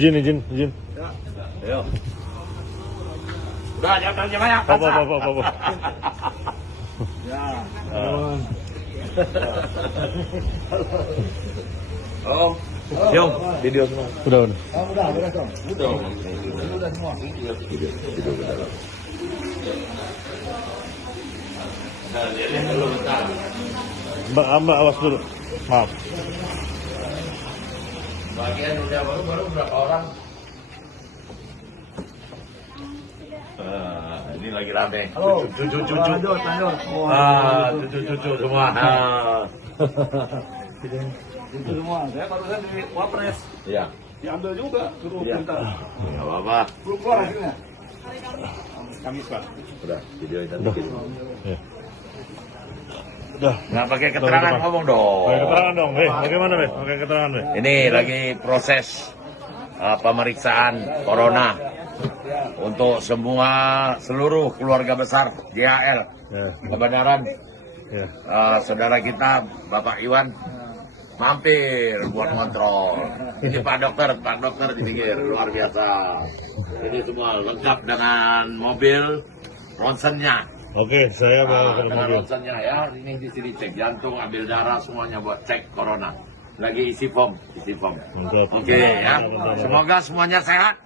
Izin. Ya. Ayo. Udah, jangan banyak. Apa. Ya. Om. Yung, video semua. Udah. Udah dong. Udah semua. Video ke dalam. Nah, lihat dulu bentar. Mbak awas dulu. Maaf. Bagian udah baru berapa orang? Ini lagi rame. Halo. Cucu. Lanjut. Cucu semua. Itu semua. Saya barusan di Wapres. Iya. Diambil juga. Suruh Iya. minta. Enggak apa-apa. Belum keluar hasilnya. Kamis, Pak. Udah, video itu Udah. bikin. Ya. Udah. Nggak pakai keterangan ngomong dong. Pakai keterangan dong, bagaimana, Pakai keterangan, Ini lagi proses pemeriksaan corona untuk seluruh keluarga besar JHL Ya. Kebenaran. Ya. Saudara kita Bapak Iwan mampir buat kontrol. Ini Pak Dokter dipikir luar biasa. Ini semua lengkap dengan mobil ronsennya. Oke, saya bawa ke Dengan mobil. ronsennya ya, ini di sini cek jantung, ambil darah semuanya buat cek corona. Lagi isi form. Mantap. Oke ya, semoga semuanya sehat.